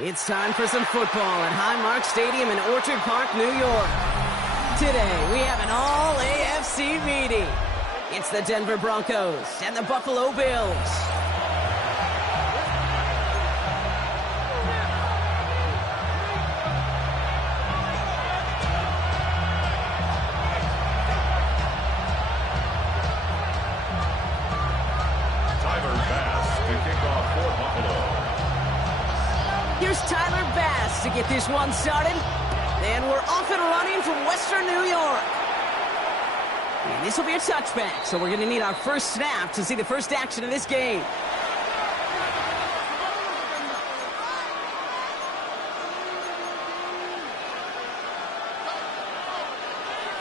It's time for some football at Highmark Stadium in Orchard Park, New York. Today, we have an all-AFC meeting. It's the Denver Broncos and the Buffalo Bills. Here's Tyler Bass to get this one started. And we're off and running from Western New York. And this will be a touchback, so we're going to need our first snap to see the first action of this game.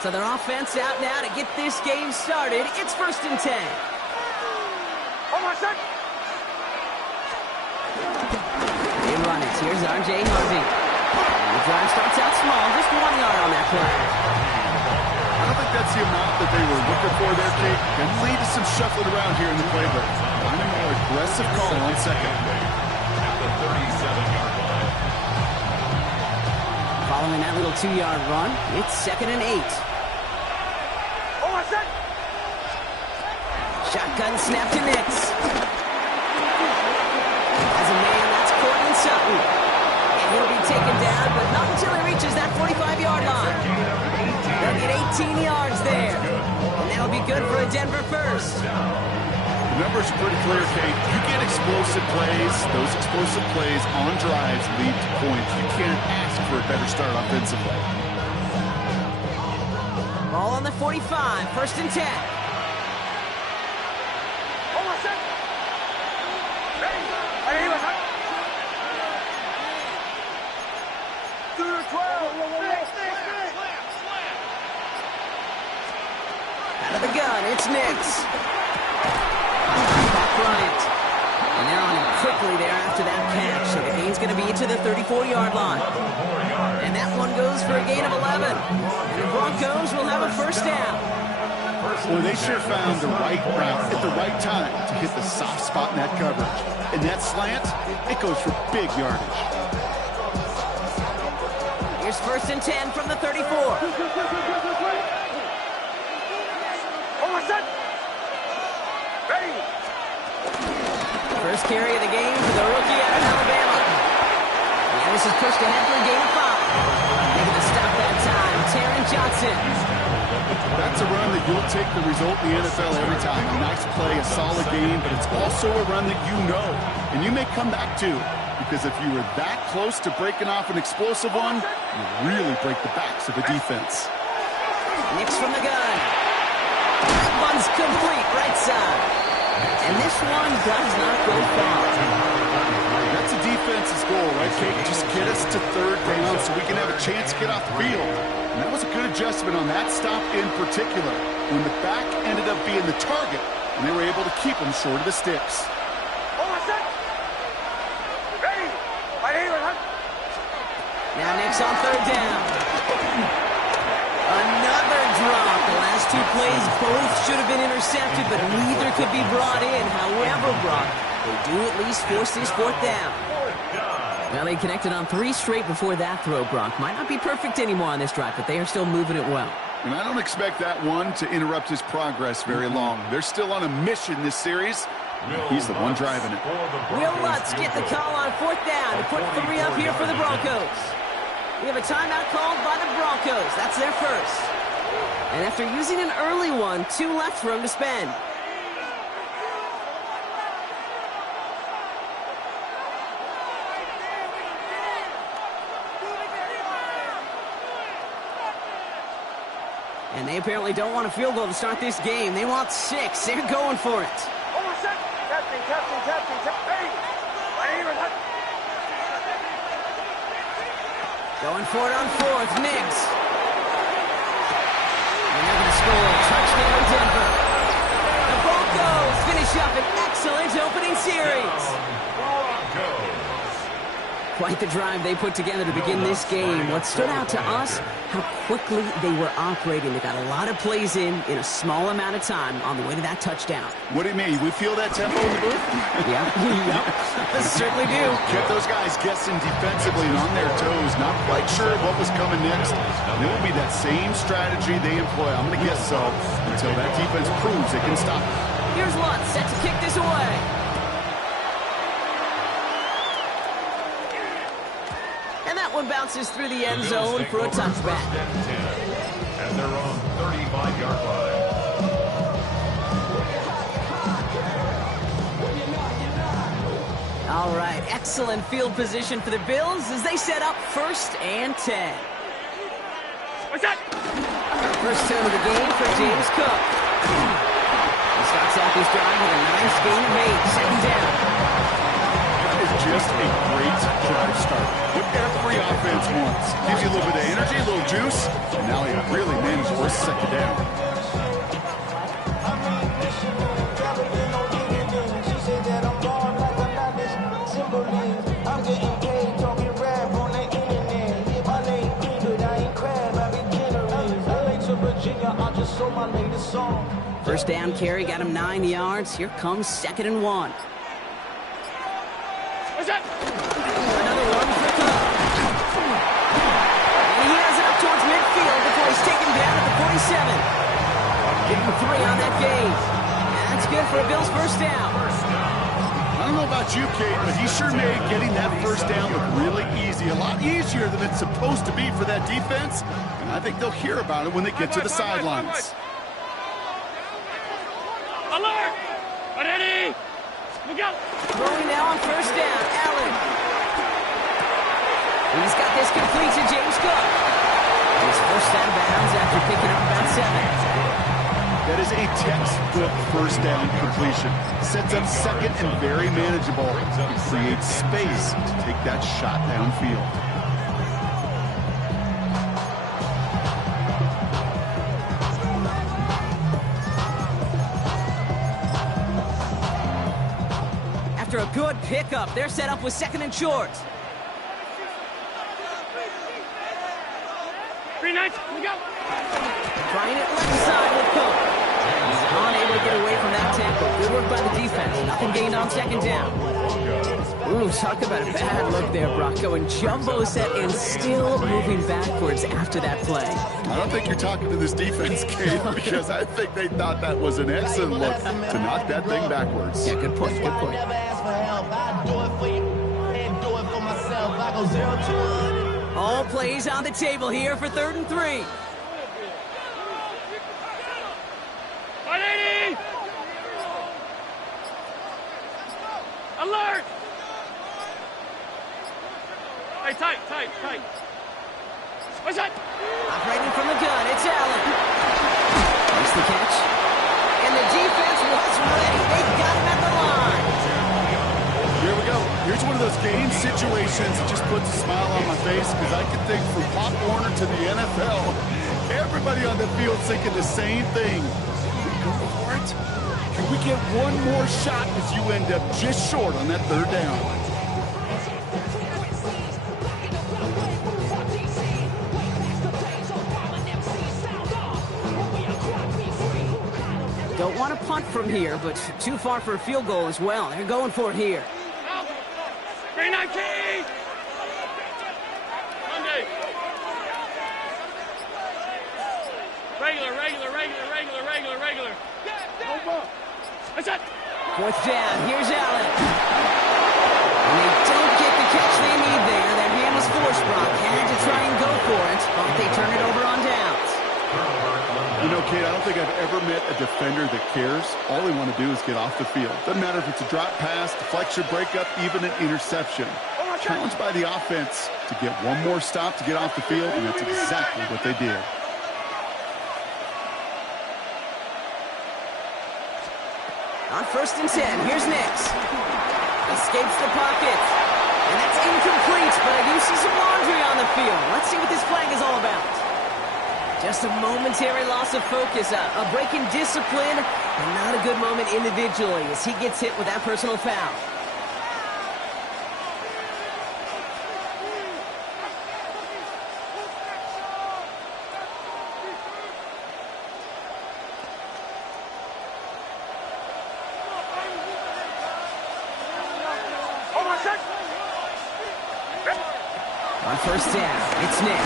So their offense out now to get this game started. It's 1st and 10. Hold on a sec. They run it. Here's R.J. Harvey. And the drive starts out small, just 1 yard on that play. I don't think that's the amount that they were looking for there, Kate. Can lead to some shuffling around here in the playbook. I'm a more aggressive call on second. At the 37-yard line. Following that little 2-yard run, it's 2nd and 8. Hold on a sec. Shotgun snap to Nix. As a man, that's Cortland Sutton. And he'll be taken down, but not until he reaches that 45-yard line. They'll get 18 yards there. And that'll be good for a Denver first. The numbers are pretty clear, Kate. You get explosive plays. Those explosive plays on drives lead to points. You can't ask for a better start offensively. Ball on the 45, 1st and 10. Hold on a sec. Ready. I hear you. 2 to 12. Out of the gun, it's Nix. Back Bryant. And they're on him quickly there after that catch. So the gain's going to be to the 34-yard line. And that one goes for a gain of 11. And the Broncos will have a first down. Well, they sure found the right route at the right time to hit the soft spot in that coverage. And that slant, it goes for big yardage. Here's 1st and 10 from the 34. Hold on a sec. Ready. First carry of the game for the rookie out of Alabama. And this is pushed ahead for a gain of 5. Making the stop that time, Taron Johnson. That's a run that you'll take the result in the NFL every time. A nice play, a solid game, but it's also a run that you know, and you may come back to, because if you were that close to breaking off an explosive one, you really break the backs of the defense. Nix from the gun. That one's complete, right side. And this one does not go far. That's a defense's goal, right, Kate? Just get us to 3rd down so we can have a chance to get off the field. And that was a good adjustment on that stop in particular, when the back ended up being the target, and they were able to keep him short of the sticks. Hold on a sec. Ready. I hear you. Now Nix on 3rd down. Another drop. The last 2 plays both should have been intercepted, but neither could be brought in. However, Brock, they do at least force this 4th down. Well, they connected on 3 straight before that throw, Brock. Might not be perfect anymore on this drive, but they are still moving it well. And I don't expect that one to interrupt his progress very long. They're still on a mission this series. He's the one driving it. Will Lutz get the call on 4th down to put 3 up here for the Broncos. We have a timeout called by the Broncos. That's their first. And after using an early one, 2 left for him to spend. And they apparently don't want a field goal to start this game. They want 6. They're going for it. Hold on a sec. Captain. Hey. I hear you. Going for it on 4th, Nix. And they're going to score a touchdown, Denver. The Broncos finish up an excellent opening series. Quite Quite the drive they put together to begin this game. What stood out to us, how quickly they were operating. They got a lot of plays in a small amount of time on the way to that touchdown. What do you mean? We feel that tempo in the booth? Yeah, yep, certainly do. Kept those guys guessing defensively and on their toes, not quite sure what was coming next. And it will be that same strategy they employ. I'm going to guess so until that defense proves it can stop it. Here's Lutz set to kick this away. And that one bounces through the end zone for a touchback. And they're on 35-yard line. All right, excellent field position for the Bills as they set up 1st and 10. What's that? First turn of the game for James Cook. He starts out this drive with a nice gain of 8, second down. That is just a great drive start. What every offense wants. Gives you a little bit of energy, a little juice, and now he really managed for a second down. First down carry got him 9 yards. Here comes 2nd and 1. What's that? Another one for Cook. And he has it up towards midfield before he's taken down at the 47. Give him 3 on that gain. And that's good for a Bills first down. I don't know about you, Kate, but he sure made getting that first down look really easy. A lot easier than it's supposed to be for that defense. And I think they'll hear about it when they get to the sidelines. Alert! Ready? Look out! Throwing now on first down. Allen. He's got this complete to James Cook. And his first out of bounds after picking up about 7. That is a textbook first down completion. Sets up 2nd and very manageable. It creates space to take that shot downfield. After a good pickup, they're set up with 2nd and short. 3 nights, look out! Trying it left side with Cook. He's unable to get away from that tackle. Good work by the defense. Nothing gained on 2nd down. Ooh, talk about a bad look there, Brock. Going jumbo set and still moving backwards after that play. I don't think you're talking to this defense, Kate, because I think they thought that was an excellent look to knock that thing backwards. Yeah, good point, good point. All plays on the table here for 3rd and 3. 180! Alert! Hey, tight. What's that? Operating from the gun, it's Allen. Makes the catch. And the defense was ready. They got him at the line. Here we go. Here's one of those game situations that just puts a smile on my face because I can think from Pop Warner to the NFL, everybody on the field thinking the same thing. Can we go for it? Can we get one more shot as you end up just short on that 3rd down? Don't want to punt from here, but too far for a field goal as well. They're going for it here. 319! Monday. Regular. What's that? 4th down, here's Allen. And they don't get the catch they need there. That hand was forced, Brock. Had to try and go for it, but they turn it over on downs. You know, Kate, I don't think I've ever met a defender that cares. All they want to do is get off the field. Doesn't matter if it's a drop pass, deflection, breakup, even an interception. Challenged by the offense to get one more stop to get off the field, and that's exactly what they did. On 1st and 10, here's Nix. Escapes the pocket. And that's incomplete, but I do see some laundry on the field. Let's see what this flag is all about. Just a momentary loss of focus, a break in discipline, and not a good moment individually as he gets hit with that personal foul. On first down, it's Nix.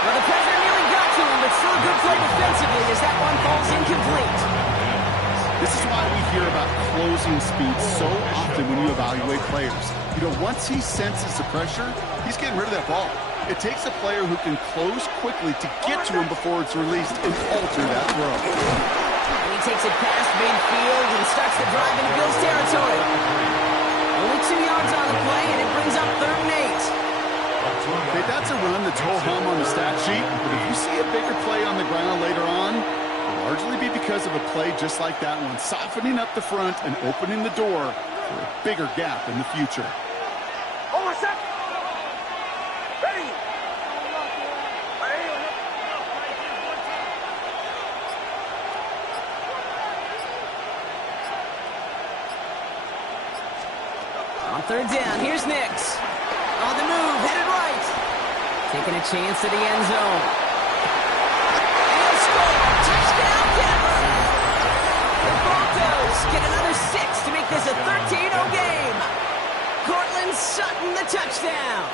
Well, the pressure nearly got to him, but still a good play defensively as that one falls incomplete. This is why we hear about closing speed so often when you evaluate players. You know, once he senses the pressure, he's getting rid of that ball. It takes a player who can close quickly to get to him before it's released and alter that throw. And he takes it past midfield and starts the drive into Bills territory. Only 2 yards on the play, and it brings up 3rd and 8. Okay, that's a run that's ho-hum on the stat sheet, but if you see a bigger play on the ground later on, it'll largely be because of a play just like that one, softening up the front and opening the door for a bigger gap in the future. Hold on, set. Ready. On 3rd down, here's Nix. On the move, headed right. Taking a chance at the end zone. And he'll score. Touchdown, Denver. The Broncos get another 6 to make this a 13-0 game. Cortland Sutton, the touchdown.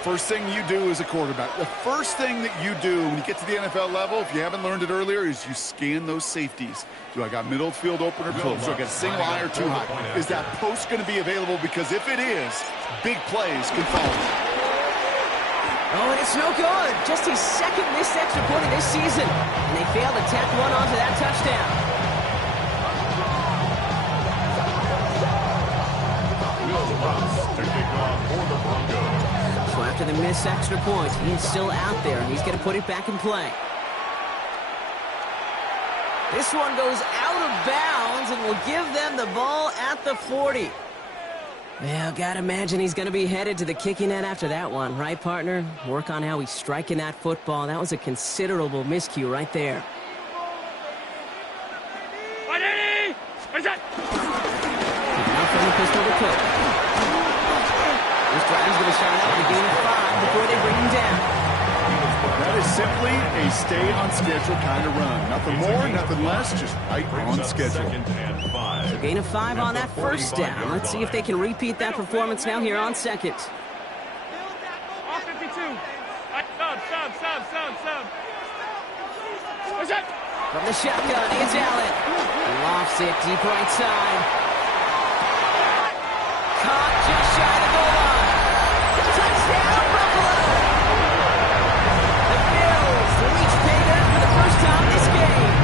First thing you do as a quarterback, the first thing that you do when you get to the NFL level, if you haven't learned it earlier, is you scan those safeties. Do I got middle field open or close? Do I got a single high or 2 high? Is that post going to be available? Because if it is, big plays can follow. Oh, and it's no good. Just his 2nd missed extra point of this season. And they failed to tack one onto that touchdown. To kick off for the Broncos. So after the missed extra point, he's still out there. He's going to put it back in play. This one goes out of bounds and will give them the ball at the 40. Well, gotta imagine he's going to be headed to the kicking net after that one, right, partner? Work on how he's striking that football. That was a considerable miscue right there. Now from the pistol to Cook. This drive's going to start out with a gain of 5 before they bring him down. That is simply a stay-on-schedule kind of run. Nothing more, nothing less, just right on schedule. So gain of 5 on that first down. Let's see if they can repeat that performance now here on 2nd. All 52. Sub. What's that? From the shotgun, it's Allen. Lofts it deep right side. Caught just shy of the goal line. Touchdown, Buffalo! The Bills reach payback for the first time this game.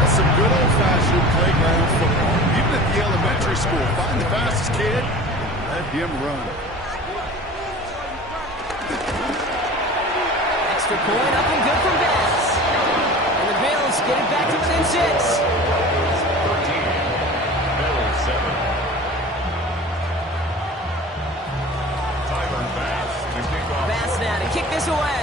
That's some good old-fashioned playground football. Even at the elementary school, find the fastest kid, let him run. Extra point up and good from Bass. And the Bills get it back to within 6. 13. Bills 7. Tyler Bass to kick off. Bass now to kick this away.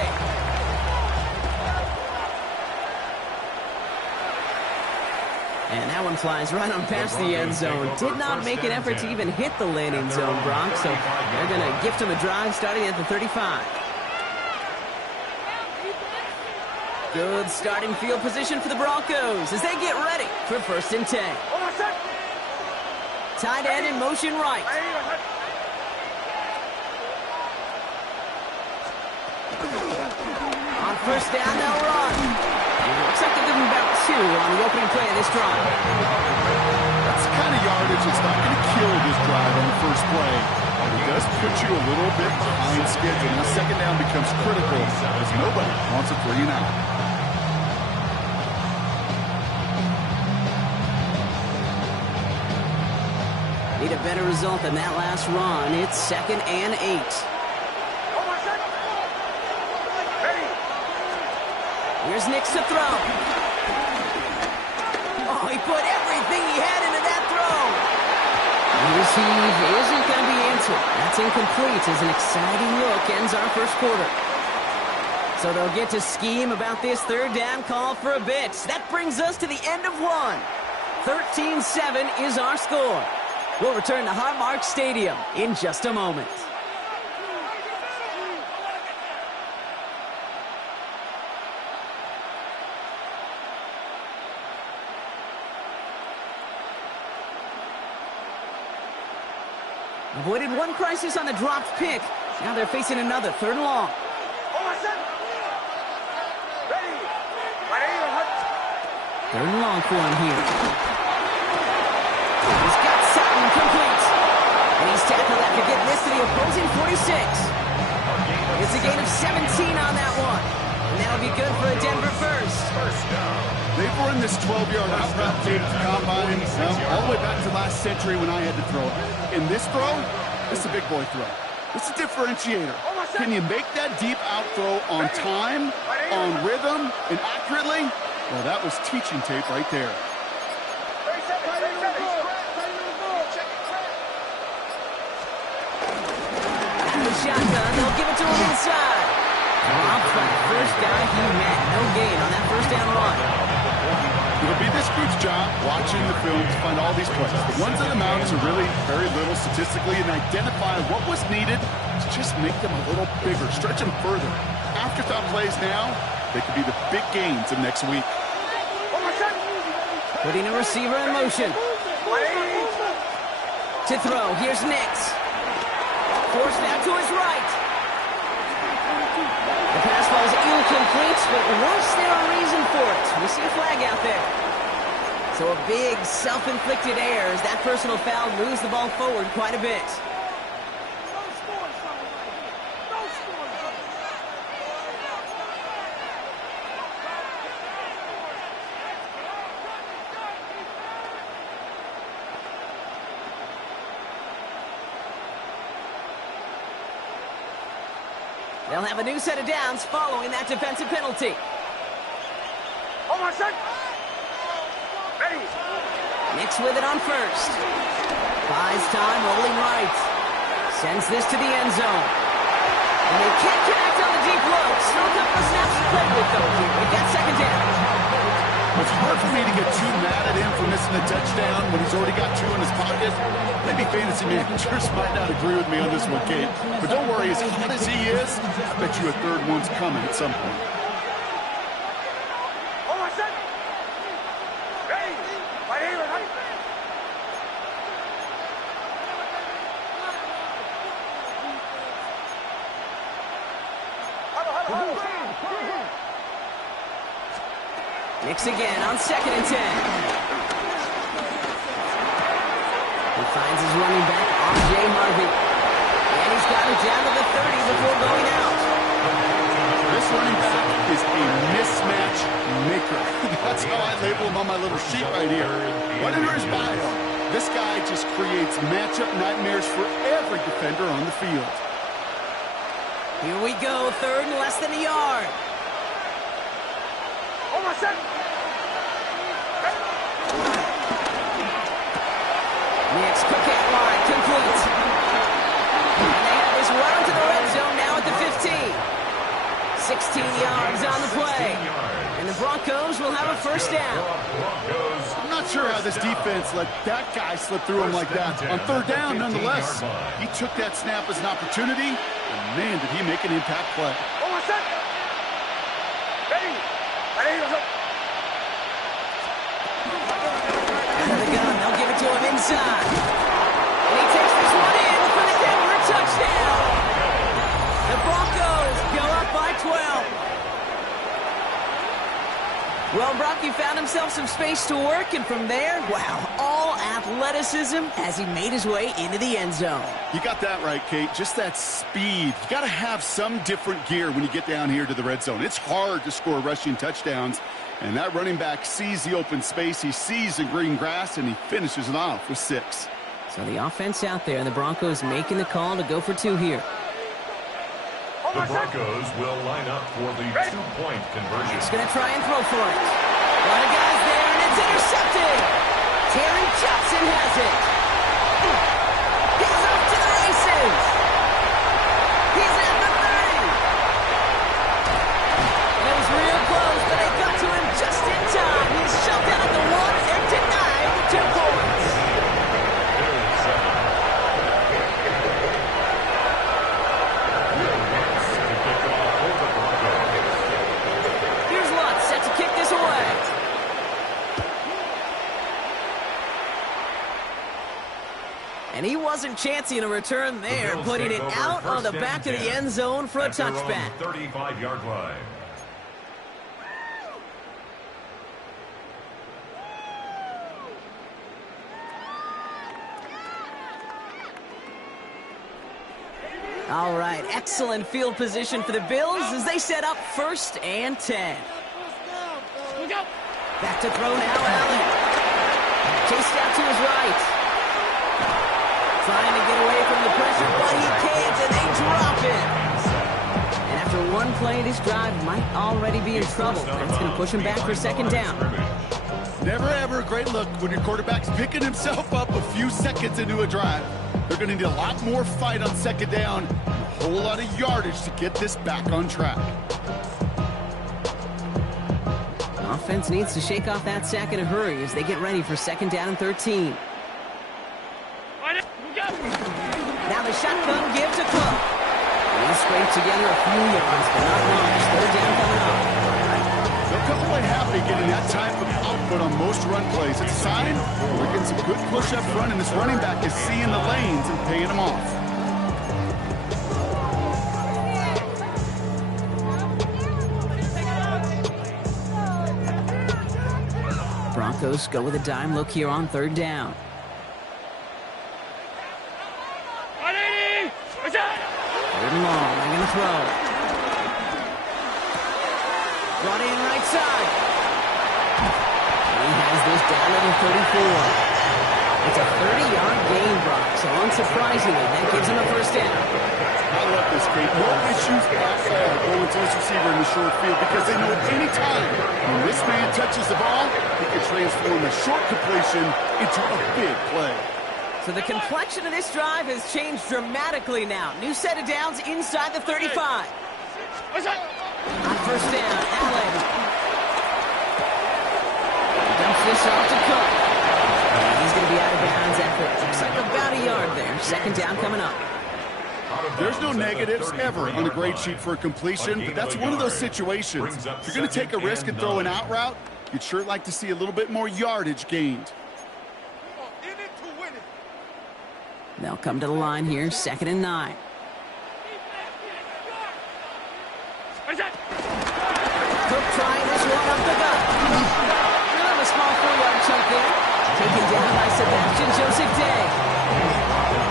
And that one flies right on past the end zone. Did not make an effort to even hit the landing zone, Brock. So they're going to gift him a drive starting at the 35. Good starting field position for the Broncos as they get ready for 1st and 10. Hold on, set. Tight end in motion right. On first down, they'll run. Looks like they're giving about 2 on the opening play of this drive. That's the kind of yardage that's not going to kill this drive on the first play. But it does put you a little bit behind schedule. Now, 2nd down becomes critical as nobody wants a 3 and out. Need a better result than that last run. It's 2nd and 8. Hold on, set. Ready. Here's Nix to throw. Oh, he put everything he had into that throw. Receive isn't going to be answered. That's incomplete as an exciting look ends our first quarter. So they'll get to scheme about this 3rd down call for a bit. That brings us to the end of 1. 13-7 is our score. We'll return to Highmark Stadium in just a moment. Avoided one crisis on the dropped pick. Now they're facing another 3rd and long. Ready. My name is Hunt. 3rd and long for him here. He's got Sutton complete. And he's tackled after getting this to the opposing 46. It's a gain of 17 on that one. And that'll be good for a Denver first. They've run this 12-yard out route tape to combine all the way back to last century when I had to throw it. In this throw, this is a big boy throw. It's a differentiator. Can you make that deep out throw on time, on rhythm, and accurately? Well, that was teaching tape right there. The shotgun, they'll give it to him inside. Dropped by the first guy he met. No gain on that 1st down run. It'll be this group's job watching the film to find all these plays. The ones on the mountains are really very little statistically and identify what was needed to just make them a little bigger, stretch them further. Afterthought plays now, they could be the big gains of next week. Putting a receiver in motion. To throw, here's Nix. Forced out to his right. The pass ball is incomplete, but was there a reason for it? We see a flag out there. So a big self-inflicted error as that personal foul moves the ball forward quite a bit. They'll have a new set of downs following that defensive penalty. Hold on, son. Ready. Nix with it on 1st. Buys time, rolling right. Sends this to the end zone. And they can't connect on the deep low. Still a couple of snaps to play with, though, here with that 2nd down. It's hard for me to get too mad at him for missing a touchdown when he's already got 2 in his pocket. Maybe fantasy managers might not agree with me on this one, Kate. But don't worry, as hot as he is, I bet you a 3rd one's coming at some point. Hold on, son. Ready. My name is Hunt. Nix again on 2nd and 10. He finds his running back, R.J. Harvey. And he's got it down to the 30 before going out. This running back is a mismatch maker. That's how I label him on my little sheet right here. Right under his bio, this guy just creates matchup nightmares for every defender on the field. Here we go, 3rd and less than a yard. Hold on, son. Nix, coquette line, complete. And they have this right into the red zone now at the 15. 16 yards on the play. And the Broncos will have a 1st down. I'm not sure how this defense let that guy slip through him like that. On 3rd down, nonetheless, he took that snap as an opportunity, and man, did he make an impact play. Hold on, son. Ready. My name is Hunt. Out of the gun, they'll give it to him inside. And he takes this one in for the Denver touchdown. The Broncos go up by 12. Well, Brocky found himself some space to work, and from there, wow, all athleticism as he made his way into the end zone. You got that right, Kate. Just that speed. You got to have some different gear when you get down here to the red zone. It's hard to score rushing touchdowns, and that running back sees the open space, he sees the green grass, and he finishes it off with 6. So the offense out there, and the Broncos making the call to go for 2 here. The Broncos will line up for the 2-point conversion. He's going to try and throw for it. A lot of guys there, and it's intercepted. Terry Johnson has it. He's off to the races. He's at the 30. It was real close, but they got to him just in time. He's shoved out at the 1 and denied the 2 points. Here's Lutz set to kick this away. 1 chance in a return there, putting it out on the back of the end zone for a touchback. 35-yard line. All right, excellent field position for the Bills as they set up 1st and 10. Back to throw now, Allen. Chased out to his right. Trying to get away from the pressure, but he can't, and they drop it. And after one play, this drive might already be in trouble. That's going to push him back for 2nd down. Never ever a great look when your quarterback's picking himself up a few seconds into a drive. They're going to need a lot more fight on 2nd down, and a whole lot of yardage to get this back on track. Offense needs to shake off that sack in a hurry as they get ready for 2nd down and 13. Now the shotgun give to Cook. He scraped together a few yards, but not much. 3rd down coming up. They'll come away happy getting that type of output on most run plays. It's a sign we're getting some good push up front, and this running back is seeing the lanes and paying them off. Broncos go with a dime look here on 3rd down. Third and long, they're going to throw. Brought in right side. He has this down at the 34. It's a 30-yard gain, Brock, so unsurprisingly, that gives him a 1st down. I love this, Kate. No issues at all going to this receiver in the short field because they know any time when this man touches the ball, he can transform a short completion into a big play. So the complexion of this drive has changed dramatically now. New set of downs inside the 35. On 1st down, Allen. Dumps this off to Cook. And he's going to be out of bounds after it looks like about a yard there. 2nd down coming up. There's no negatives ever on a grade sheet for a completion, but that's one of those situations. If you're going to take a risk and throw an out route, you'd sure like to see a little bit more yardage gained. They'll come to the line here, 2nd and 9. Cook trying this one up the gut. A small 4-yard chunk there. Taken down by Sebastian Joseph Day.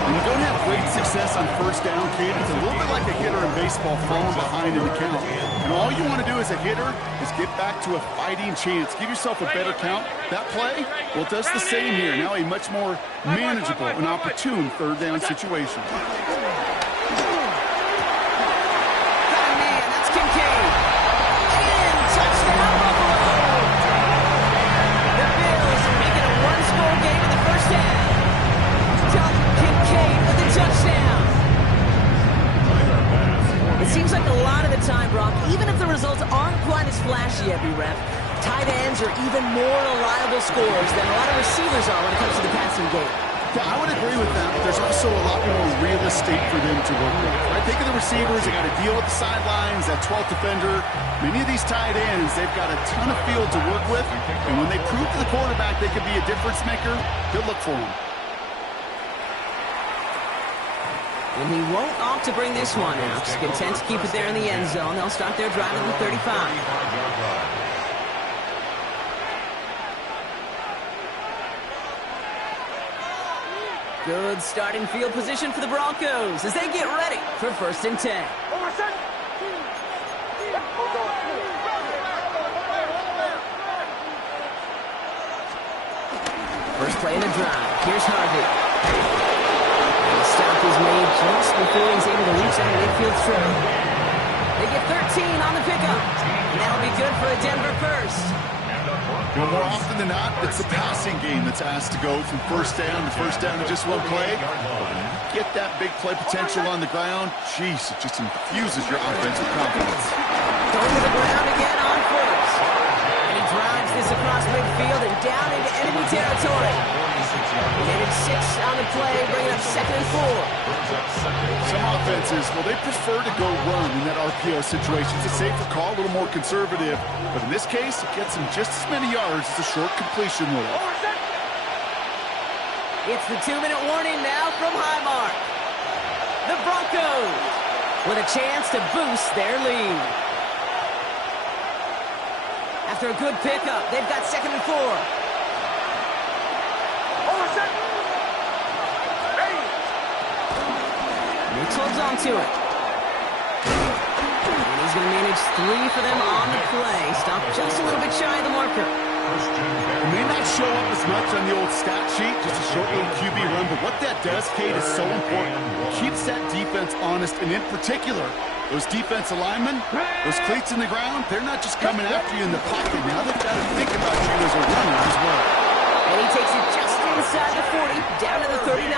When you don't have great success on 1st down, Kate, it's a little bit like a hitter in baseball falling behind in the count. And all you want to do as a hitter is get back to a fighting chance. Give yourself a better count. That play, well, it does the same here. Now a much more manageable and opportune 3rd down situation. Seems like a lot of the time, Brock, even if the results aren't quite as flashy every rep, tight ends are even more reliable scorers than a lot of receivers are when it comes to the passing game. Yeah, I would agree with that, but there's also a lot more real estate for them to work with. Right? Think of the receivers, they got to deal with the sidelines, that 12th defender. Many of these tight ends, they've got a ton of field to work with, and when they prove to the quarterback they could be a difference maker, good look for them. And he won't opt to bring this one out. Just content to keep it there in the end zone. They'll start their drive at the 35. Good starting field position for the Broncos as they get ready for 1st and 10. First play in the drive. Here's Harvey. Stop is made just before he's able to reach that midfield strip. They get 13 on the pickup. And that'll be good for a Denver 1st. Well, more often than not, it's the passing game that's asked to go from 1st down to just one play. Get that big play potential on the ground. Jeez, it just infuses your offensive confidence. Going to the ground again on 1st. And he drives this across midfield and down into enemy territory. Gated 6 on the play, bringing up 2nd and 4. Some offenses, well, they prefer to go run in that RPO situation. It's a safer call, a little more conservative. But in this case, it gets them just as many yards as a short completion rule. It's the 2-minute warning now from Highmark. The Broncos with a chance to boost their lead. After a good pickup, they've got 2nd and 4. Nix holds on to it. And he's going to manage 3 for them on the play. Stop just a little bit shy of the marker. It may not show up as much on the old stat sheet, just a short little QB run, but what that does, Kate, is so important. It keeps that defense honest, and in particular, those defensive linemen, those cleats in the ground, they're not just coming after you in the pocket. Now they've got to think about you as a runner as well. And he takes it just inside the 40, down to the 39.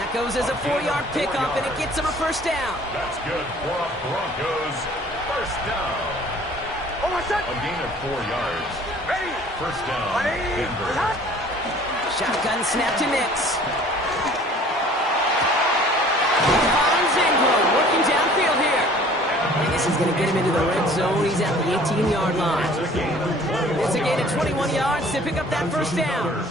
That goes as a 4-yard pickup, and it gets him a first down. That's good for a Broncos first down. A gain of 4 yards. First down, Denver. Shotgun snap to Nix. He finds Ingram working downfield here. And this is going to get him into the red zone. He's at the 18-yard line. It's a gain of 21 yards to pick up that first down.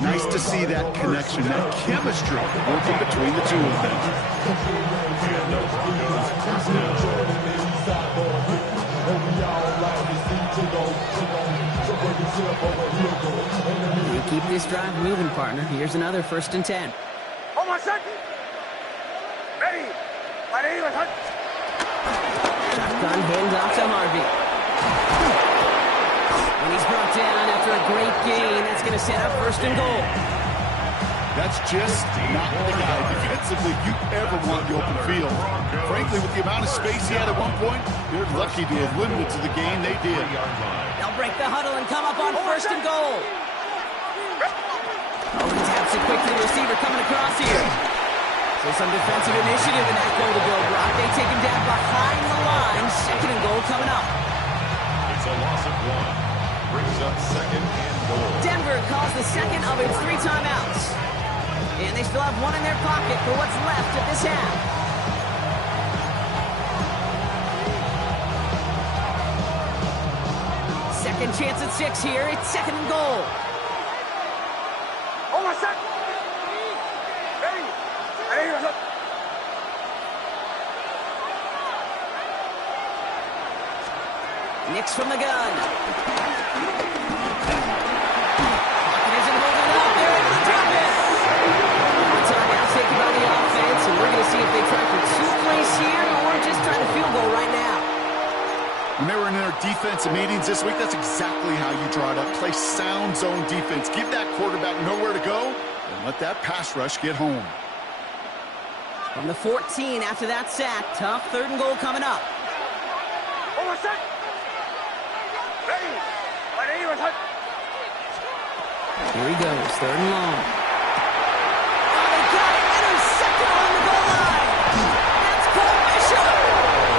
Nice to see that connection, that chemistry working between the two of them. First down. They keep this drive moving, partner. Here's another 1st and 10. Shotgun hands off to Harvey. And he's brought down after a great gain. That's going to set up 1st and goal. That's just not the guy defensively you ever want in the open field. Frankly, with the amount of space he had at one point, they're lucky to have limited to the gain they did. They'll break the huddle and come up on 1st and goal. Oh, he taps it quick to the receiver coming across here. So some defensive initiative in that goal to go, Brock. They take him down behind the line. 2nd and goal coming up. It's a loss of 1. Brings up 2nd and goal. Denver calls the 2nd of its 3 timeouts. And they still have 1 in their pocket for what's left of this half. Second chance at 6 here. It's 2nd and goal. Nix from the gun. Pocket isn't holding up. They're able to drop it. Timeout taken by the offense, and we're going to see if they try for 2 plays here or just try the field goal right now. When they were in their defensive meetings this week, that's exactly how you draw it up. Play sound zone defense. Give that quarterback nowhere to go, and let that pass rush get home. From the 14 after that sack, tough 3rd and goal coming up. Here he goes, 3rd and long. Oh, they got it, intercepted on the goal line. That's Cole Bishop.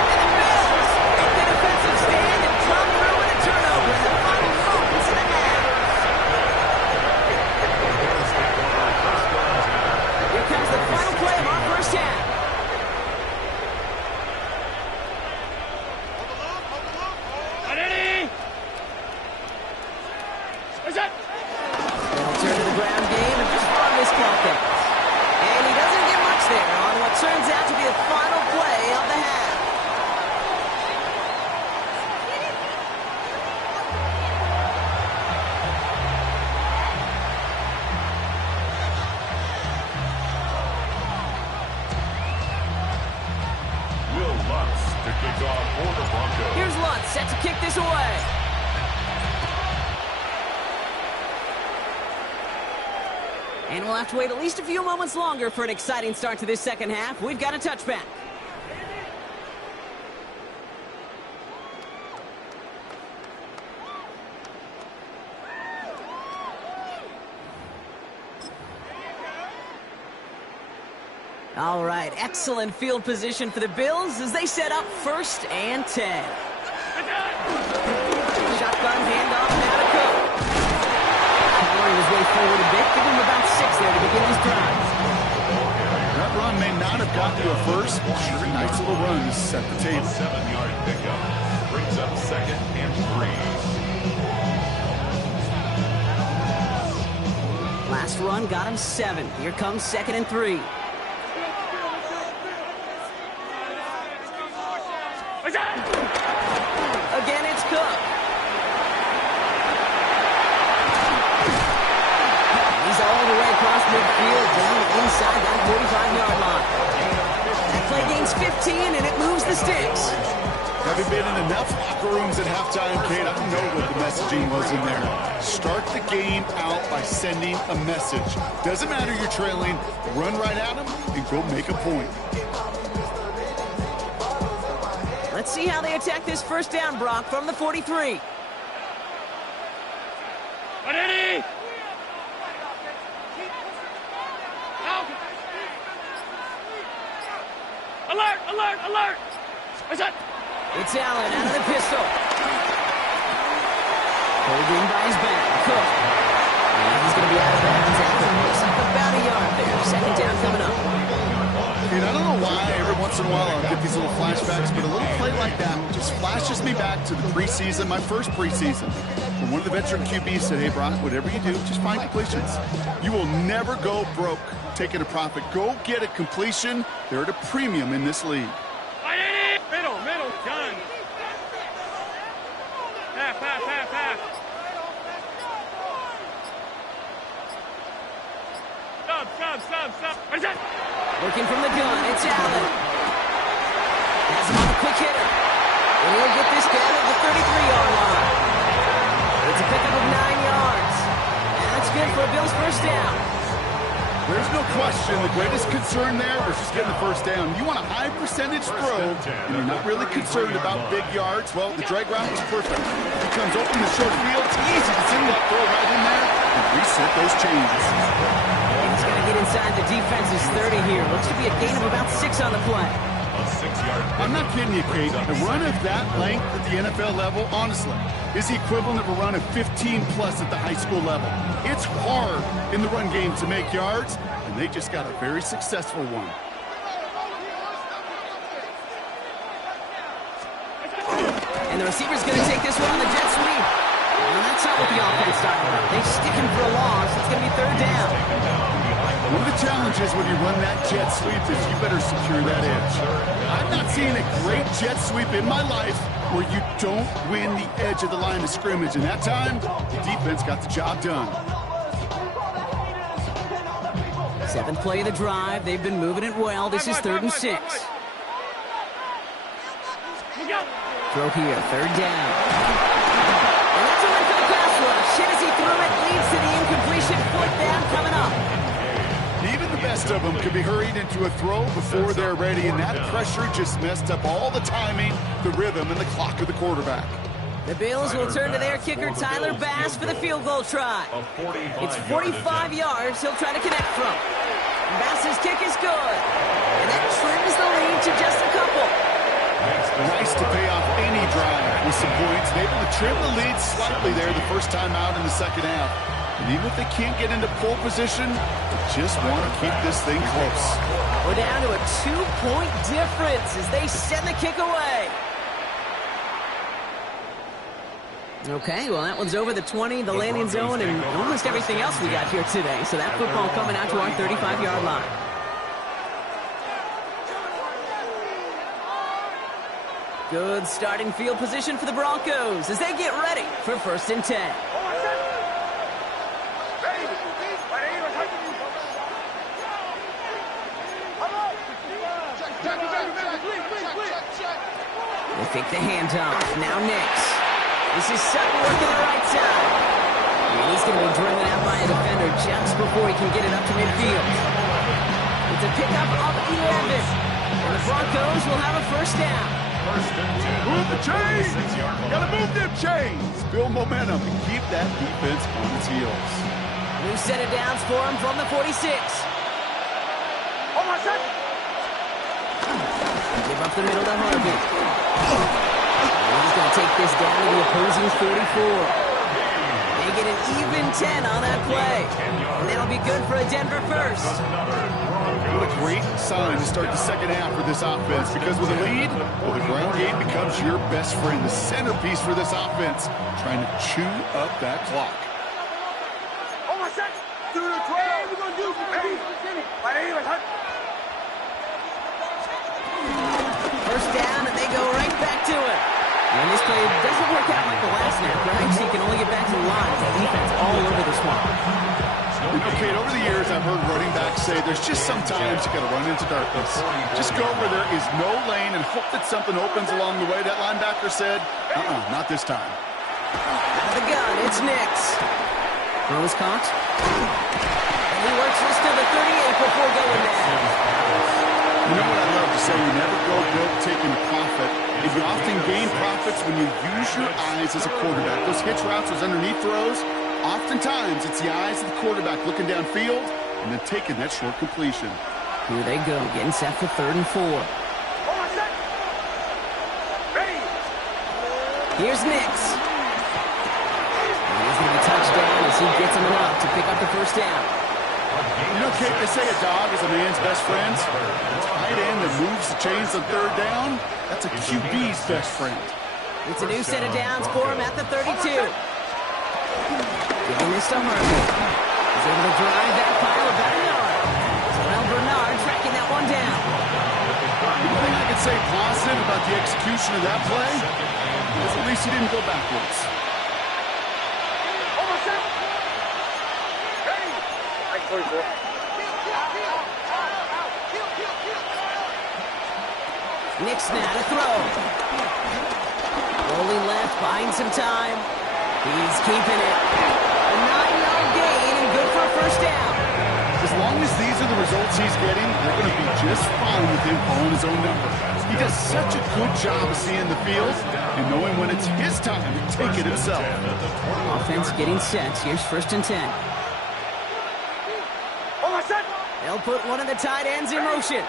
And the Bills make the defensive stand and come through with a turnover in the final moments of the half. Here comes the final play of our first half. They'll turn to the ground game and just run this clock out. And he doesn't get much there on what turns out to be the final play of the half. Will Lutz to kick off for the Broncos. Here's Lutz set to kick this away. And we'll have to wait at least a few moments longer for an exciting start to this second half. We've got a touchback. All right, excellent field position for the Bills as they set up 1st and 10. Shotgun handoff now to Cook. Working his way forward a bit, give him about 6 there to begin his drive. That run may not have gotten to a first, but sure, nice little run to set the table. 7-yard pickup brings up 2nd and 3. last run got him 7. Here comes 2nd and 3. Again, it's Cook. He's all the way across midfield, down inside that 45-yard line. That play gains 15, and it moves the sticks. Having been in enough locker rooms at halftime, Kate, I know what the messaging was in there. Start the game out by sending a message. Doesn't matter you're trailing, run right at them and go make a point. Let's see how they attack this first down, Brock, from the 43. Ready? Alert, alert, alert! What's that? It's Allen out of the pistol. Pulled in by his back. Cook. And he's going to be out of bounds after picks up about a yard there. 2nd down coming up. And I don't know why every once in a while I'll get these little flashbacks, but a little play like that just flashes me back to the preseason, my first preseason. And one of the veteran QBs said, hey, Brock, whatever you do, just find completions. You will never go broke taking a profit. Go get a completion. They're at a premium in this league. Middle, done. Half. Stop. What's that? Working from the gun, it's Allen. Has him on the quick hitter. And he'll get this down to the 33-yard line. It's a pickup of 9 yards. And that's good for a Bills first down. There's no question the greatest concern there was just getting the first down. You want a high percentage throw, and you're not really concerned about big yards. Well, the drag route was perfect. He comes open the short field. It's easy to send that throw right in there and reset those chains. And he's going to get inside the defense's 30 here. Looks to be a gain of about 6 on the play. I'm not kidding you, Kate. A run of that length at the NFL level, honestly, is the equivalent of a run of 15-plus at the high school level. It's hard in the run game to make yards, and they just got a very successful one. And the receiver's going to take this one on the jet sweep. And that's not what the offense started with. They stick him for a loss. It's going to be 3rd down. One of the challenges when you run that jet sweep is you better secure that edge. I've not seen a great jet sweep in my life where you don't win the edge of the line of scrimmage. And that time, the defense got the job done. 7th play of the drive. They've been moving it well. This is 3rd and 6. Throw here, 3rd down. And that's a win for the pass rush. Hit as he threw it, leads to the incompletion. 4th down coming up. Even the best of them could be hurried into a throw before they're ready, and that pressure just messed up all the timing, the rhythm, and the clock of the quarterback. The Bills will turn to their kicker, Tyler Bass, for the field goal try. It's 45 yards he'll try to connect from. Bass's kick is good, and that trims the lead to just a couple. Nice to pay off any drive with some points, and able to trim the lead slightly there the first time out in the second half. And even if they can't get into pole position, they just want to keep this thing close. We're down to a 2-point difference as they send the kick away. Okay, well, that one's over the 20, the landing zone, and almost everything else we got here today. So that football coming out to our 35-yard line. Good starting field position for the Broncos as they get ready for 1st and 10. They fake the handoff. Now Nix. This is Sutton working the right side. And he's going to be driven out by a defender just before he can get it up to midfield. It's a pickup of 11. And the Broncos will have a 1st down. Move the chains! Gotta move them chains! Build momentum and keep that defense on its heels. New set of downs for him from the 46. Give up the middle to Harvey. And he's going to take this down to the opposing 44. They get an even 10 on that play. And that'll be good for a Denver first. What a great sign to start the second half for this offense, because with a lead, well, the ground game becomes your best friend, the centerpiece for this offense, trying to chew up that clock. First down, and they go right back to it. And this play doesn't work out like the last snap. Perhaps he can only get back to the line. The defense all over this one. You know, Kate, over the years, I've heard running backs say there's just sometimes you got to run into darkness. Just go where there is no lane and hope that something opens along the way. That linebacker said, not this time. Out of the gun, it's Nix. Throw is caught. And he works this to the 38 before going down. You know what I love to say? You never go broke taking a profit. And you often gain profits when you use your eyes as a quarterback. Those hitch routes, those underneath throws, oftentimes it's the eyes of the quarterback looking downfield and then taking that short completion. Here they go, getting set for 3rd and 4. Here's Nix. And he's going to be touchdown as he gets him enough to pick up the first down. You know, Kate, they say a dog is a man's best friend. A tight end that moves the chains on 3rd down, that's a QB's best friend. It's a new set of downs for him at the 32. Giving this to Harvey. He's able to drive that pile about a yard. Terrell Bernard tracking that one down. The thing I can say positive about the execution of that play is at least he didn't go backwards. Nix now to throw. Rolling left, buying some time. He's keeping it. A 9-yard gain and good for a first down. As long as these are the results he's getting, they're going to be just fine with him calling his own number. He does such a good job of seeing the field and knowing when it's his time to take it himself. Offense getting set. Here's 1st and 10. They'll put one of the tight ends in motion.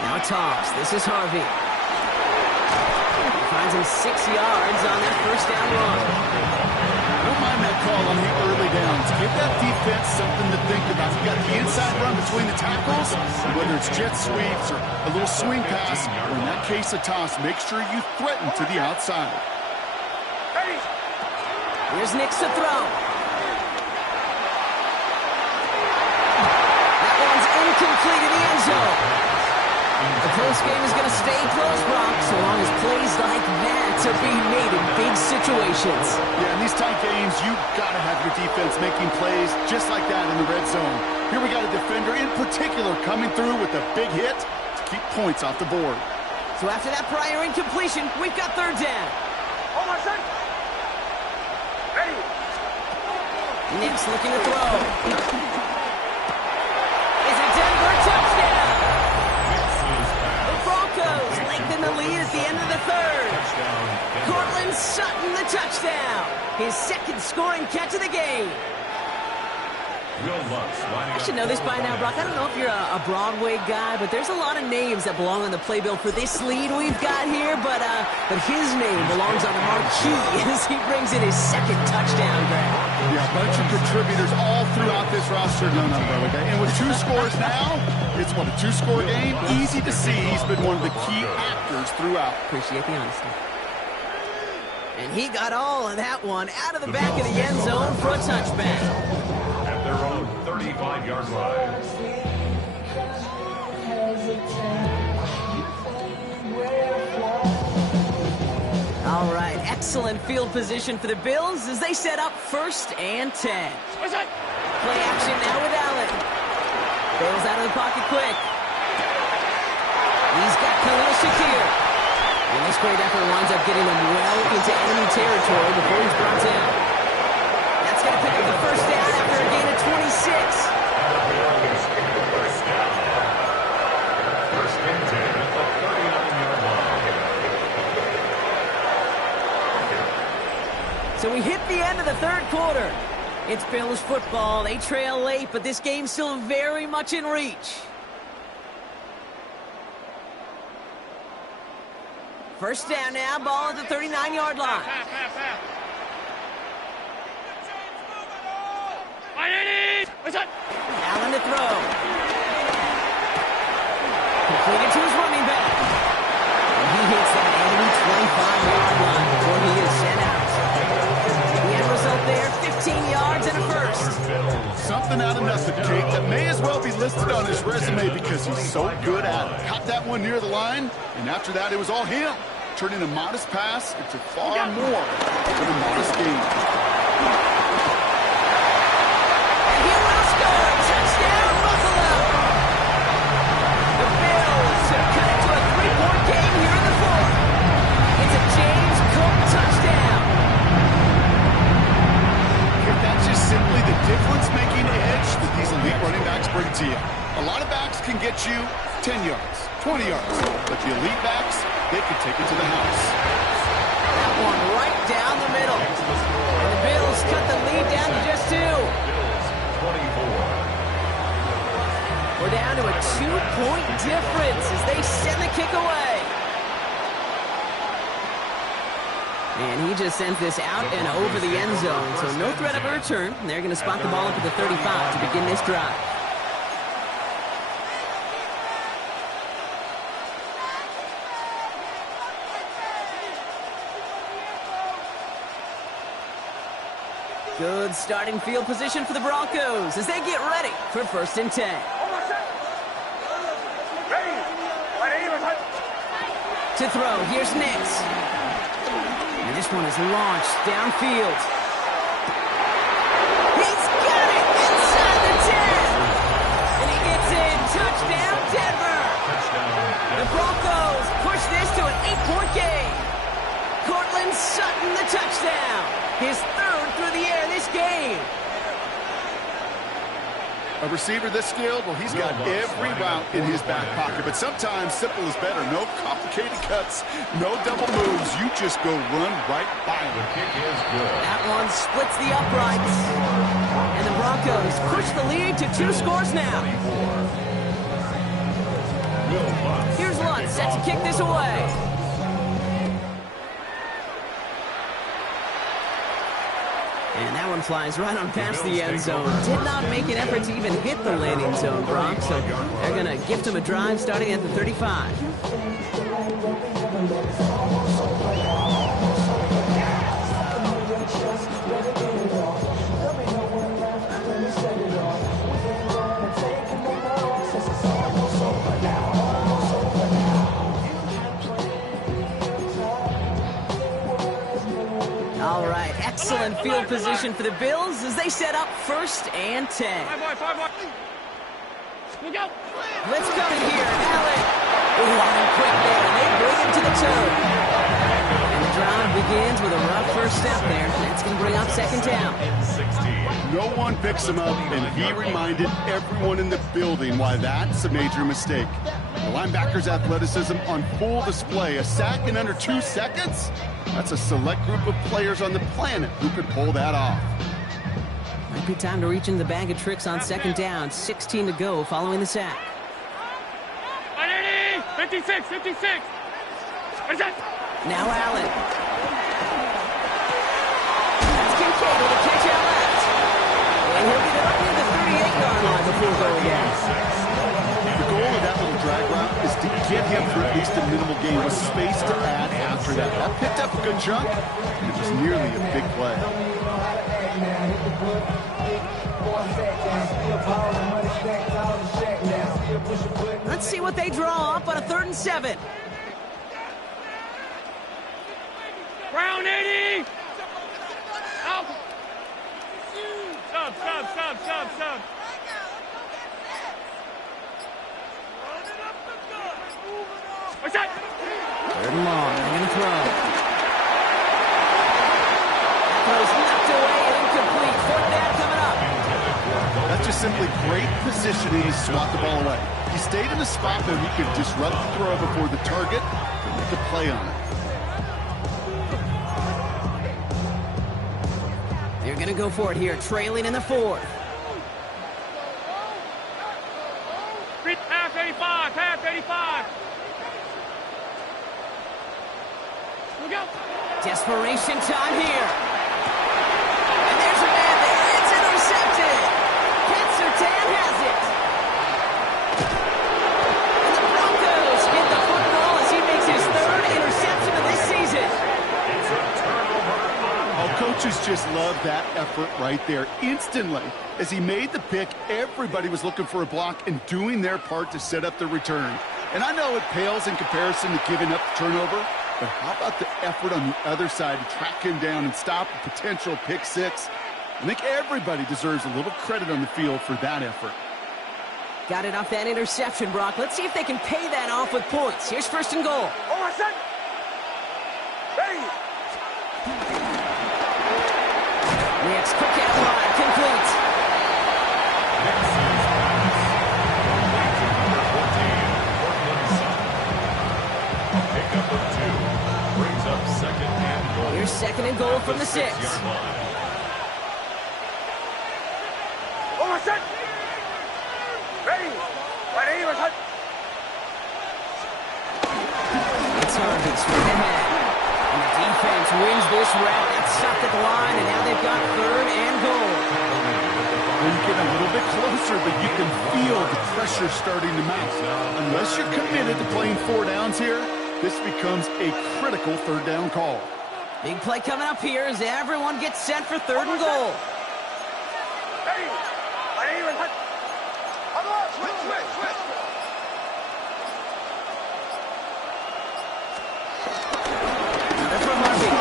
Now toss. This is Harvey. He finds him 6 yards on that first down run. I don't mind that call on the early downs. Give that defense something to think about. You got the inside run between the tackles, whether it's jet sweeps or a little swing pass, or in that case a toss, make sure you threaten to the outside. Here's Nix to throw. That one's incomplete in the end zone. The close game is going to stay close, Brock, so long as plays like that are being made in big situations. Yeah, in these tight games, you've got to have your defense making plays just like that in the red zone. Here we got a defender in particular coming through with a big hit to keep points off the board. So after that prior incompletion, we've got 3rd down. Nix looking to throw. Is it Denver? Touchdown! The Broncos lengthen the lead at the end of the 3rd. Cortland Sutton the touchdown. His 2nd scoring catch of the game. I should know this by now, Brock. I don't know if you're a Broadway guy, but there's a lot of names that belong on the playbill for this lead we've got here, but his name belongs on the marquee as he brings in his 2nd touchdown grab. Yeah, a bunch of contributors all throughout this roster. No, okay. And with 2 scores now, it's what, a 2-score game? Easy to see he's been one of the key actors throughout. Appreciate the honesty. And he got all of that one out of the back of the end zone for a touchback. At their own 35-yard line. All right, excellent field position for the Bills as they set up 1st and 10. Play action now with Allen. Bills out of the pocket quick. He's got Khalil Shakir. And this great effort winds up getting him well into enemy territory before he's brought down. That's going to pick up the first down after a gain of 26. First and 10 at the 39-yard line. So we hit the end of the 3rd quarter. It's Bills football. They trail late, but this game's still very much in reach. First down now, ball at the 39-yard line. Allen to throw. Completed to his running back. And he hits that enemy 25-yard line before he is sent out. listed on his resume because he's so good at it. Caught that one near the line, and after that, it was all him. Turning a modest pass into far more than a modest game. And he will score. Touchdown, Buffalo. The Bills have cut it to a 3-point game here in the fourth. It's a James Cook touchdown. That's just simply the difference-making edge that these elite running backs bring to you. A lot of backs can get you 10 yards, 20 yards, but the elite backs, they can take it to the house. That one right down the middle. And the Bills cut the lead down to just 2. Bills 24. We're down to a 2-point difference as they send the kick away. And he just sends this out and over the end zone, so no threat of a return. They're going to spot the ball up at the 35 to begin this drive. Good starting field position for the Broncos as they get ready for 1st and 10. To throw, here's Nix. And this one is launched downfield. He's got it inside the 10. And he gets in. Touchdown, Denver. The Broncos push this to an 8-point game. Cortland Sutton, the touchdown. His 3rd through the air this game. A receiver this skilled, well, he's got every route in his back pocket. But sometimes simple is better. No complicated cuts, no double moves. You just go run right by him. The kick is good. That one splits the uprights. And the Broncos push the lead to 2 scores now. Here's Lutz set to kick this away. And that one flies right on past the end zone. Did not make an effort to even hit the landing zone, Brock. So they're going to gift him a drive starting at the 35. All right, excellent field position for the Bills as they set up 1st and 10. 5 boy. Look out. Let's go here, Allen. Ooh, quick there. They bring him to the toe. And the drive begins with a rough first step there. That's going to bring up 2nd down. No one picks him up, and he reminded everyone in the building why that's a major mistake. The linebacker's athleticism on full display. A sack in under 2 seconds? That's a select group of players on the planet who could pull that off. Might be time to reach in the bag of tricks on 2nd down. 16 to go following the sack. 56. What is that? Now Allen. That's Kincaid with a catch out left. And he'll get it up near the 38-yard line before going down. The goal of that little drag route is to get him for at least a minimal gain with space to add after that. That picked up a good chunk, and it was nearly a big play. Let's see what they draw up on a 3rd and 7. Brown 80. Out. Sub. What's that? 3rd and long. They're going to throw. That throw's knocked away and incomplete. 4th down coming up. That's just simply great positioning to swat the ball away. He stayed in a spot where he could disrupt the throw before the target could make a play on it. They're going to go for it here, trailing in the 4th. Half 85. Look out. Desperation time here. And there's a man there. It's intercepted. Ken Surtain has it. And the Broncos get the football as he makes his 3rd interception of this season. Oh, Coach coaches just love that effort right there. Instantly, as he made the pick, everybody was looking for a block and doing their part to set up the return. And I know it pales in comparison to giving up the turnover, but how about the effort on the other side to track him down and stop a potential pick six? I think everybody deserves a little credit on the field for that effort. Got it off that interception, Brock. Let's see if they can pay that off with points. Here's first and goal. Oh, set. Ready. Next, quick out line, complete. Pick number 2 brings up second and goal. Here's second and goal from the 6. Oh, set. Ready. Ready. Set. It's Harvey straight ahead. And the defense wins this round. It's stopped at the line, and now they've got third and goal. Well, you get a little bit closer, but you can feel the pressure starting to mount. Unless you're committed to playing 4 downs here, this becomes a critical third down call. Big play coming up here as everyone gets set for third and goal. Ready. Ready. Set. Switch. Another from Harvey.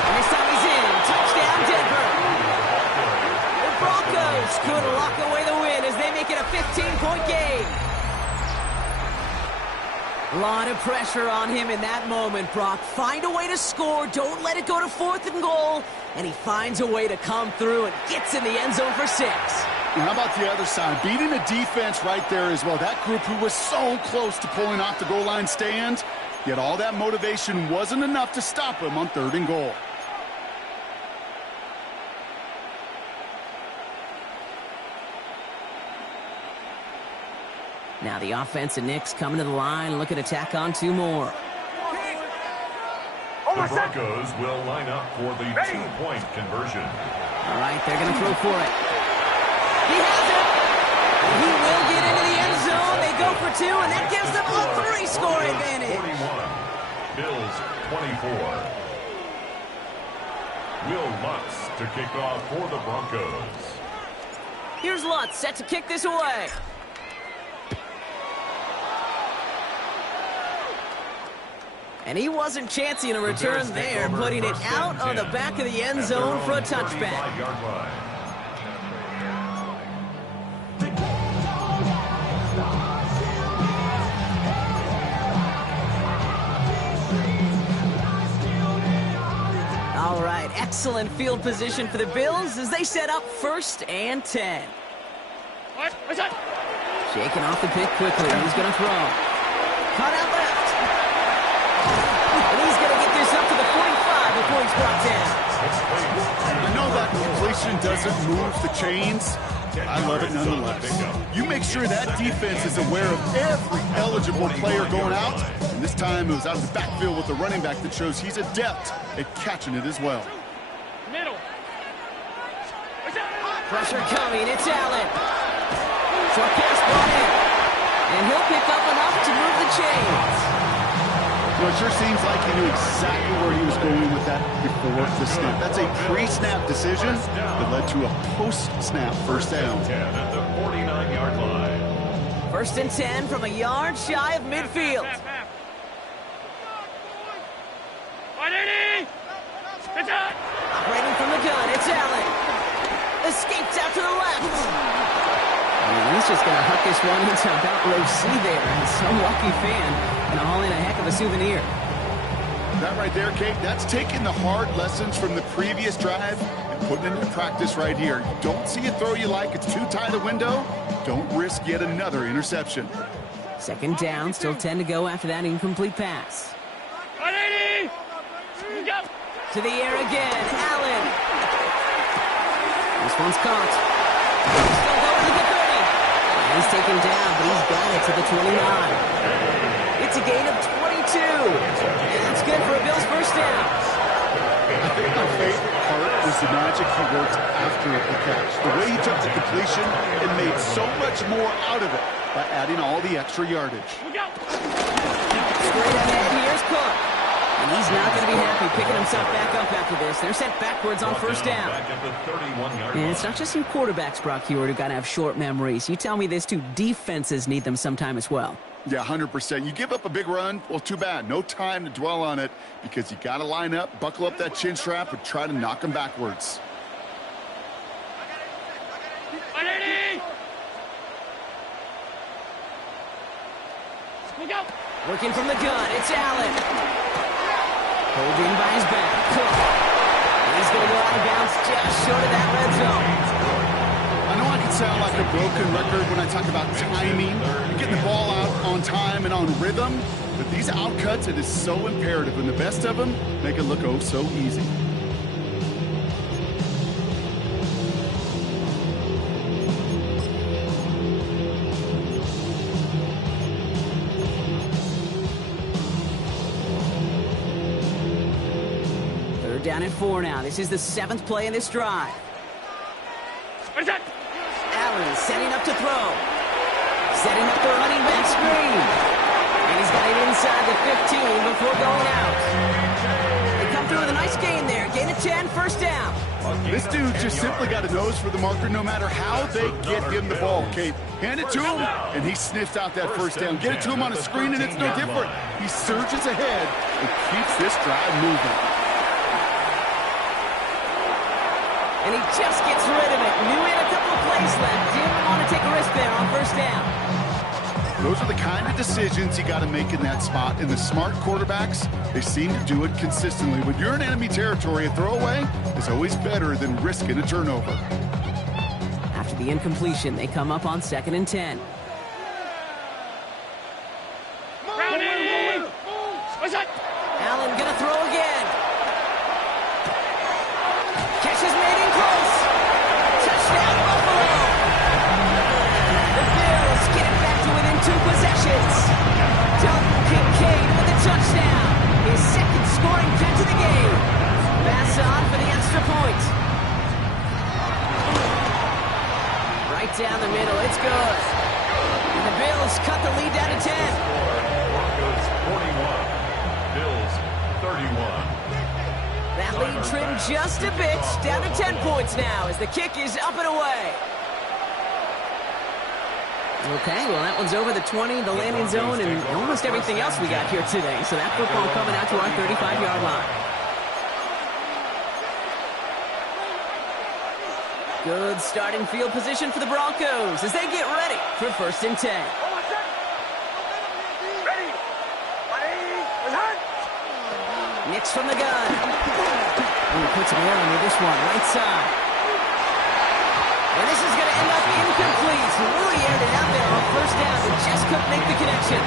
And this time he's in. Touchdown, Denver. The Broncos could lock away the win as they make it a 15-point game. A lot of pressure on him in that moment, Brock. Find a way to score. Don't let it go to fourth and goal. And he finds a way to come through and gets in the end zone for 6. And how about the other side? Beating the defense right there as well. That group who was so close to pulling off the goal line stand, yet all that motivation wasn't enough to stop him on third and goal. Now the offense and Knicks coming to the line, looking to tack on 2 more. The Broncos will line up for the 2-point conversion. All right, they're going to throw for it. He has it. He will get into the end zone. They go for 2, and that gives them a 3-score advantage. 41, Bills 24. Will Lutz to kick off for the Broncos. Here's Lutz set to kick this away. And he wasn't chancing a return there, putting it out on the back of the end zone for a touchback. All right, excellent field position for the Bills as they set up 1st and 10. What's that? Shaking off the pick quickly. He's going to throw. Cut out left. And he's going to get this up to the 45 before he's brought down. I know that completion doesn't move the chains. I love it nonetheless. You make sure that defense is aware of every eligible player going out. And this time it was out of the backfield with the running back that shows he's adept at catching it as well. Middle. Pressure coming. It's Allen. Short pass brought in. And he'll pick up enough to move the chains. Well, it sure seems like he knew exactly where he was going with that before the snap. That's a pre-snap decision that led to a post-snap first down. 10 at the 49-yard line. 1st and 10 from a yard shy of midfield. Operating from the gun, it's Allen. Escapes out to the left. And he's just going to hook this one into about row C there. And some lucky fan and haul in a heck of a souvenir. That right there, Kate, that's taking the hard lessons from the previous drive and putting it into practice right here. You don't see a throw you like, it's too tight a window. Don't risk yet another interception. 2nd down, still 10 to go after that incomplete pass. 180! Go! To the air again, Allen. This one's caught. Still going to the 30. And he's taken down, but he's got it to the 29. It's a gain of 22. And that's good for a Bills first down. I think my favorite part was the magic he worked after the catch. The way he took the completion and made so much more out of it by adding all the extra yardage. Straight ahead, here's Cook. And he's He's not going to be happy picking himself back up after this. They're sent backwards on first down. And it's not just some quarterbacks, Brock Hewitt, who got to have short memories. You tell me this too, defenses need them sometime as well. Yeah, 100%. You give up a big run, well, too bad. No time to dwell on it because you got to line up, buckle up that chin strap, and try to knock them backwards. Working from the gun, it's Allen. Holding by his back. He's going to go out of bounds just short of that red zone. I know I can sound like a broken record when I talk about timing, getting the ball out on time and on rhythm, but these outcuts, it is so imperative, and the best of them make it look oh so easy. Down at 4 now. This is the 7th play in this drive. Allen setting up to throw. Setting up the running back screen. And he's got it inside the 15 before going out. They come through with a nice gain there. Gain of 10, first down. This dude just simply got a nose for the marker no matter how they get him the ball, Kate. Hand it to him, and he sniffs out that first down. Get it to him on a screen, and it's no different. He surges ahead and keeps this drive moving. And he just gets rid of it. Knew he had a couple of plays left. Didn't want to take a risk there on first down. Those are the kind of decisions you got to make in that spot. And the smart quarterbacks, they seem to do it consistently. When you're in enemy territory, a throwaway is always better than risking a turnover. After the incompletion, they come up on 2nd and 10. Allen gonna throw again. Catch is made in close. Touchdown, Buffalo. The Bills get it back to within 2 possessions. Dalton Kincaid with the touchdown. His 2nd scoring catch of the game. Pass on for the extra point. Right down the middle. It's good. And the Bills cut the lead down to 10. Broncos 41. Bills 31. That lead trimmed just a bit, down to 10 points now as the kick is up and away. Okay, well, that one's over the 20, the landing zone, and almost everything else we got here today. So that football coming out to our 35-yard line. Good starting field position for the Broncos as they get ready for 1st and 10. Nix from the gun. Ooh, puts an air under this one, right side. And this is going to end up incomplete. Really aired it out there on first down, but just couldn't make the connection.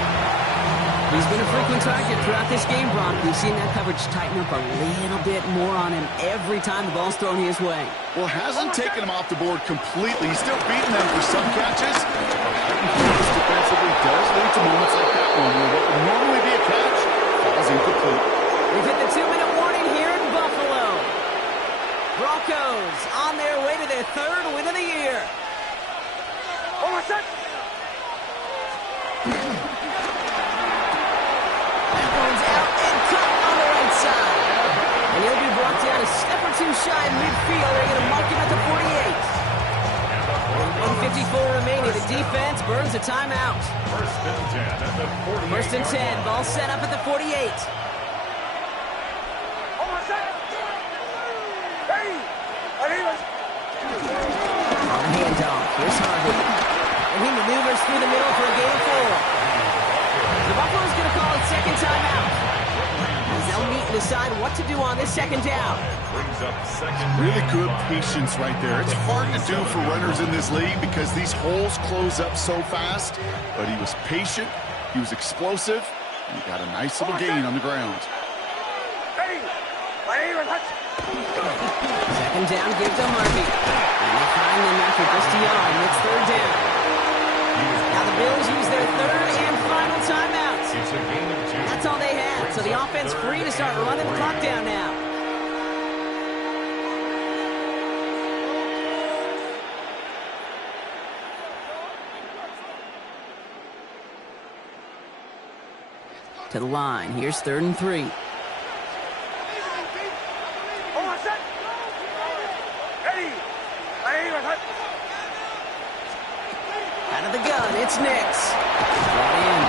He's been a frequent target throughout this game, Brock. We've seen that coverage tighten up a little bit more on him every time the ball's thrown his way. Well, hasn't taken him off the board completely. He's still beating them for some catches. This defensively does lead to moments like that one where what would normally be a catch falls incomplete. We've hit the 2-minute warning here in Buffalo. Broncos on their way to their 3rd win of the year. That one's out and cut on the right side. And he'll be brought down a step or two shy in midfield. They're going to mark him at the 48. 1:54 remaining. The defense burns a timeout. 1st and 10 at the 48. 1st and 10. Ball set up at the 48. Handoff. Here's Harvey. And he maneuvers through the middle for a gain of 4. The Buffalo's going to call it 2nd timeout. As they'll meet and decide what to do on this 2nd down. Brings up 2nd. Really good patience right there. It's hard to do for runners in this league because these holes close up so fast. But he was patient, he was explosive, and he got a nice little gain on the ground. 2nd down, give to Harvey. And they find him after just a yard. It's 3rd down. Now the Bills use their 3rd and final timeout. It's a gain of 2. That's all they had. So the offense free to start running the clock down now. To the line. Here's 3rd and 3. Out of the gun, it's Nix. Brought in.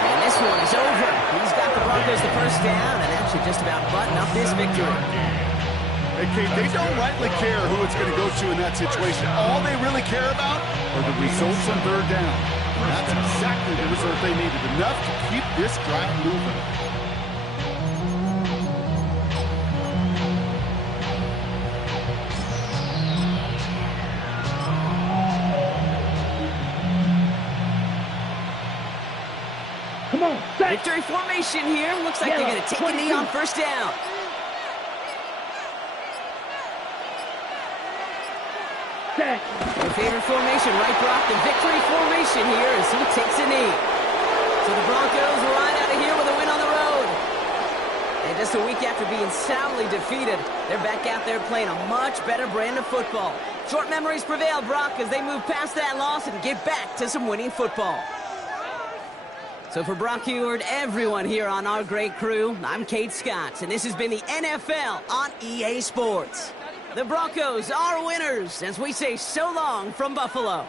And this one is over. He's got the Broncos the first down and actually just about button up this victory. Hey, Kate, they don't rightly care who it's going to go to in that situation. All they really care about are the results on third down. And that's exactly the result they needed. Enough to keep this drive moving. Come on, set. Victory formation here. Looks like they're going to take a knee on first down. Set. Their favorite formation, right, Brock? The victory formation here as he takes a knee. So the Broncos ride out of here with a win on the road. And just a week after being soundly defeated, they're back out there playing a much better brand of football. Short memories prevail, Brock, as they move past that loss and get back to some winning football. So for Brock Heward, everyone here on our great crew, I'm Kate Scott, and this has been the NFL on EA Sports. The Broncos are winners as we say so long from Buffalo.